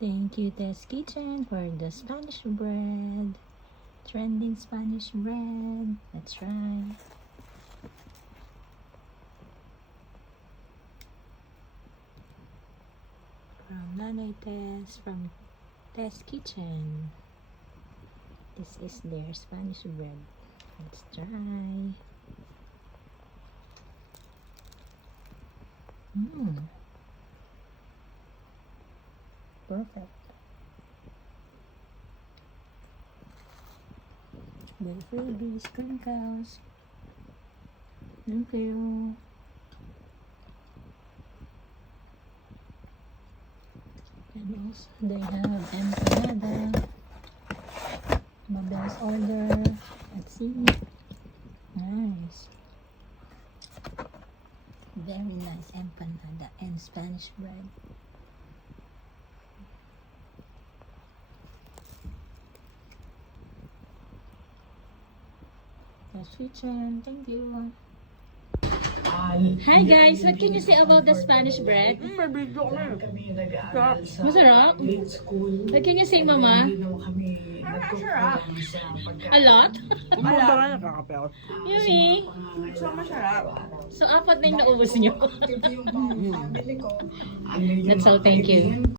Thank you, Tess Kitchen, for the Spanish bread. Trending Spanish bread. Let's try. From Nanay Tess, from Tess Kitchen. This is their Spanish bread. Let's try. Perfect. With freebies, crinkles. Thank you. And also, they have empanada. Mabel's order. Let's see. Nice. Very nice empanada and Spanish bread. Tess Kitchen, thank you. Hi guys, what can you say about the Spanish bread? Masarap? What can you say, Mama? A lot? Yummy. So masarap. So, apat na yung naubos nyo. That's all, thank you.